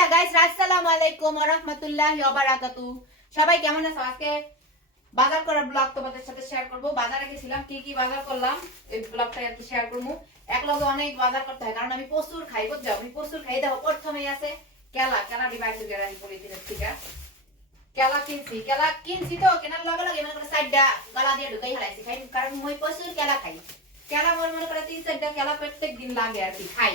বন্ধুরা গাইস আসসালামু আলাইকুম ওয়া রাহমাতুল্লাহি ওয়া বারাকাতু সবাই কেমন আছো? আজকে বাজার করার ব্লগ তোমাদের সাথে শেয়ার করব। বাজারে গেছিলাম কি কি বাজার করলাম, এই ব্লগটা আর কি শেয়ার করব। এক অনেক বাজার করতে হয়, কারণ আমি প্রচুর খাই, বুঝছ? আমি প্রচুর খাই। দেখো, প্রথমেই আছে কেলা। কেলা ডিভাইসের গেরানি পলিথিনের থেকে। কেলা কিনছি। কেলা কিনছি তো, কেনার লগে লগে মনে সাইডটা গলা দিয়ে ঢুকাই হারাইছি খাই। কারণ মই প্রচুর কেলা খাই। কেলা মোর মনে করে তিন চারটা কেলা প্রত্যেক দিন লাগে আর কি, খাই।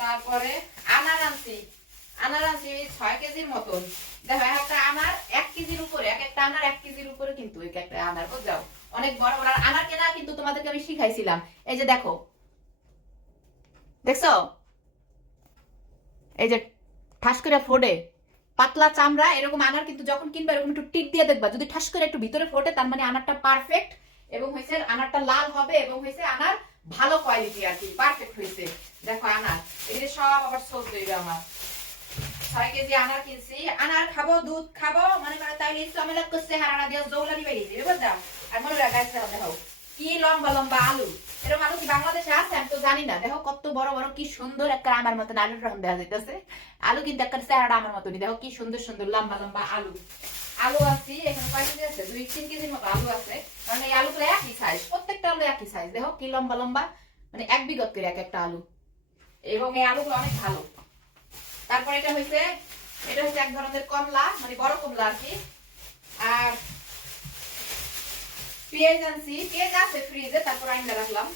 তারপরে আনার আনছি। ছয় কেজির মতন। দেখো একটা আনার এক কেজির উপরে, এক একটা আনার এক কেজির উপরে কিন্তু এক একটা আনার বুঝাও অনেক বড় বড় আনার কেনা কিন্তু তোমাদেরকে আমি শিখাইছিলাম। এই যে দেখো, দেখছ? এই যে ঠাস করে ফোড়ে, পাতলা চামড়া, এরকম আনার কিন্তু যখন কিনবে, এরকম একটু টিপ দিয়ে দেখবা। যদি ঠাস করে একটু ভিতরে ফোটে, তার মানে আনারটা পারফেক্ট এবং হয়েছে আনারটা লাল হবে এবং হয়েছে আনার ভালো কোয়ালিটি আর কি পারফেক্ট হয়েছে দেখো আনার যে সব আবার সব দেবে আমার। ছয় কেজি আনার কিনছি। আনার খাব, দুধ খাব, মনে করে তাইলে চমেলা করছে, হারানা দিয়ে জৌলানি বেরিয়ে যাবে বুঝলা আর মনে রাখাইছে দেখো কি লম্বা লম্বা আলু। এরকম আলু কি বাংলাদেশে আছে? আমি তো জানি না। দেখো, কত বড় বড়, কি সুন্দর একটা আমার মতন আলুর রকম দেখা যাইতেছে। আলু কিন্তু একটা চেহারাটা আমার মতনই। দেখো, কি সুন্দর সুন্দর লম্বা লম্বা আলু। আলু আছে, এখানে কয় কেজি আছে? দুই, তিন কেজির মতো আলু আছে। কারণ এই আলুগুলো একই সাইজ প্রত্যেকটা আলু একই সাইজ দেখো কি লম্বা লম্বা মানে এক বিগত করে এক একটা আলু। এবং এই আলুগুলো অনেক ভালো। তারপর এটা হইছে, এটা হচ্ছে এক ধরনের কমলা মানে বড় কমলা আর কি। আর পেঁয়াজ আনছি। পেঁয়াজ আছে ফ্রিজে তারপর আইনা রাখলাম।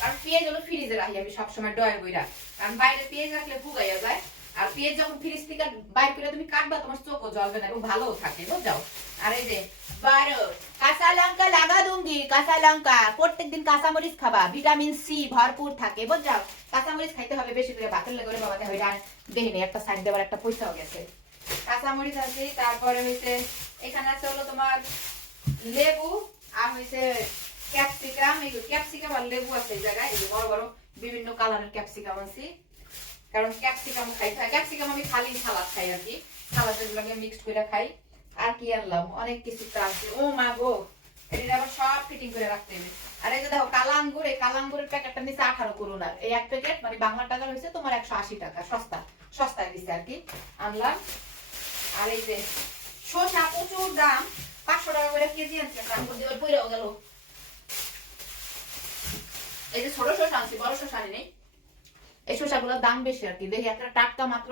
কারণ পেঁয়াজ হলো ফ্রিজে রাখি আমি সবসময় ডয়ে বইরা। কারণ বাইরে পেঁয়াজ রাখলে ভুগাইয়া যায়। আর পেঁয়াজ যখন ফ্রিজ থেকে বাইর করে তুমি কাটবা, তোমার চোখও জ্বলবে না এবং ভালো থাকে বুঝাও আর এই যে, বারো, কাঁচা লঙ্কা লাগা দুঙ্গি, কাঁচা লঙ্কা, প্রত্যেকদিন কাঁচা মরিচ খাবা, ভিটামিন সি ভরপুর থাকে বুঝাও কাঁচা মরিচ খাইতে হবে বেশি করে, ভাতের লেগে বাবা দেখো এটা দেখিনি, একটা সাইড দেওয়ার একটা পয়সাও গেছে। কাঁচামরিচ আছে, তারপরে হইছে, এখানে আছে হলো তোমার লেবু, আর হইছে ক্যাপসিকাম, এই ক্যাপসিকাম আর লেবু আছে এই জায়গায় বড় বড় বিভিন্ন কালারের ক্যাপসিকাম আছে কারণ ক্যাপসিকাম খাই। ক্যাপসিকাম আমি খালি সালাদ খাই আর কি। সালাদের লগে মিক্সড করে খাই। আর কি আনলাম? অনেক কিছু তো আছে। ও মা গো! এটা আবার সব ফিটিং করে রাখতে হবে। আর এই যে দেখো কালা আঙ্গুর এই কালা আঙ্গুরের প্যাকেটটা নিচে আঠারো করুন আর এই এক প্যাকেট মানে বাংলা টাকা হয়েছে তোমার একশো আশি টাকা, সস্তা। সস্তায় দিছে আর কি। আনলাম। আর এই যে শসা প্রচুর দাম। পাঁচশো টাকা করে কেজি আনছে। দাম করে দেওয়ার পইরাও গেল। এই যে ছোট শসা আনছি, বড় শসা আনি নেই। এই শসাগুলোর দাম বেশি আর কি। দেখি, একটা টাটকা মাত্র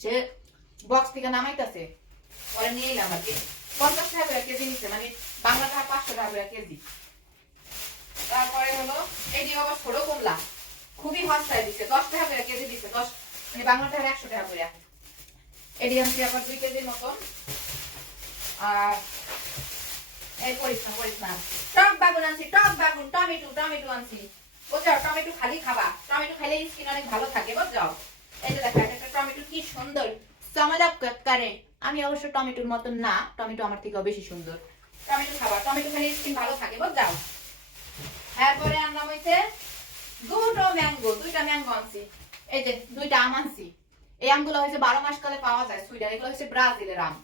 সে বক্স থেকে নামাইতেছে। পরে নিয়ে এলাম আর কি। পঞ্চাশ টাকা করে কেজি নিচ্ছে মানে বাংলা টাকা পাঁচশো টাকা করে কেজি। তারপরে হলো, এই যে আবার ছোট কমলা, খুবই সস্তায় দিচ্ছে দশ টাকা করে কেজি দিচ্ছে দশ মানে বাংলা টাকা একশো টাকা করে। এডি আনছি আবার দুই কেজির মতন। আর এই পরিস না টক বাগুন আনছি, টক বাগুন, টমেটো টমেটো আনছি। বুঝাও টমেটো খালি খাবা। টমেটো খাইলে স্কিন অনেক ভালো থাকে বুঝাও এই যে দেখো একটা টমেটো কি সুন্দর। চমলক করে। আমি অবশ্য টমেটোর মতন না টমেটো আমার থেকেও বেশি সুন্দর। টমেটো খাবা টমেটো খাইলে স্কিন ভালো থাকে বুঝাও তারপরে আনলাম হইছে দুটো ম্যাঙ্গো দুইটা ম্যাঙ্গো আনছি। এই যে দুইটা আম আনছি। এই আমগুলো হচ্ছে বারো মাস কালে পাওয়া যায় সুইডার এগুলো হচ্ছে ব্রাজিলের আম।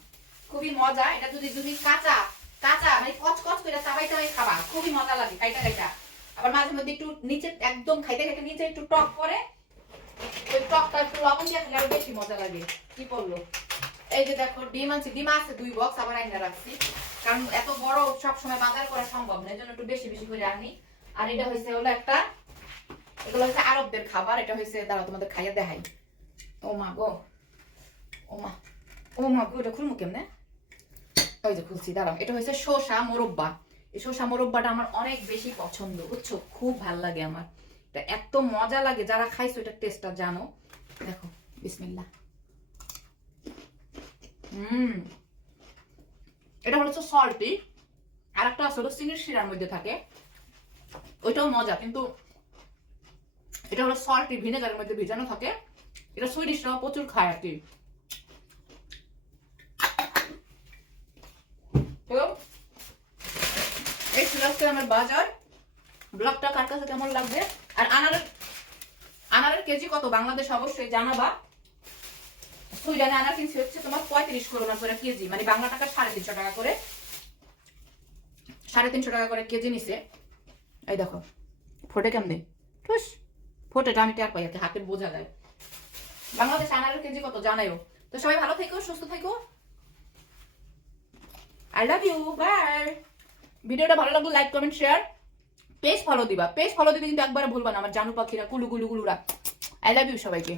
খুবই মজা এটা যদি তুমি কাঁচা কাঁচা মানে কচ কচ করে চাবাই চাবাই খাবা খুবই মজা লাগে খাইটা খাইটা আবার মাঝে মধ্যে একটু নিচে একদম খাইতে খাইতে নিচে একটু টক করে, ওই টকটা একটু লবণ দিয়ে খেলে আরও বেশি মজা লাগে। কি করল এই যে দেখো, ডিম আনছি, ডিম আছে দুই বক্স আবার আইনা রাখছি। কারণ এত বড় সব সময় বাজার করা সম্ভব না এই জন্য একটু বেশি বেশি করে আনি। আর এটা হয়েছে হলো একটা, এগুলো হচ্ছে আরবদের খাবার, এটা হয়েছে দাঁড়াও তোমাদের খাইয়ে দেখাই। ও মা গো, ও মা ও মা গো, এটা খুলবো কেমনে? ওই যে খুলছি, দাঁড়াও, এটা হচ্ছে শসা মোরব্বা। শসা মোরব্বাটা আমার অনেক বেশি পছন্দ, বুঝছ? খুব ভালো লাগে আমার। এটা এত মজা লাগে, যারা খাইছো এটা টেস্টটা জানো। দেখো, বিসমিল্লাহ। হুম। এটা হচ্ছে সল্টি আর একটা আছে হলো চিনির শিরার মধ্যে থাকে। ওইটাও মজা, কিন্তু এটা হলো সল্টি ভিনেগারের মধ্যে ভিজানো থাকে। এটা সুইডিশরাও প্রচুর খায় আর কি তো এই ছিল আমার বাজার। কার কাছে কেমন লাগবে? আর আনারের আনারের কেজি কত? বাংলাদেশ অবশ্যই জানাবা। আনার কিনছি হচ্ছে তোমার পঁয়ত্রিশ করোনা করে কেজি মানে বাংলা টাকা সাড়ে তিনশো টাকা করে। সাড়ে তিনশো টাকা করে কেজি নিছে। এই দেখো ফোটে কেমনে? টুস ফোটেটা আমি টের পাই আর কি, হাতে বোঝা যায়। বাংলাদেশ আনারের কেজি কত জানাইও। তো সবাই ভালো থেকো সুস্থ থেকো। আই লাভ ইউ বাই ভিডিওটা ভালো লাগল like comment share page follow দিবা। পেজ ফলো দিবে কিন্তু একবারে ভুলবা না। আমার জানু পাখিরা কুলু কুলু কুলুরা। আই লাভ ইউ সবাইকে।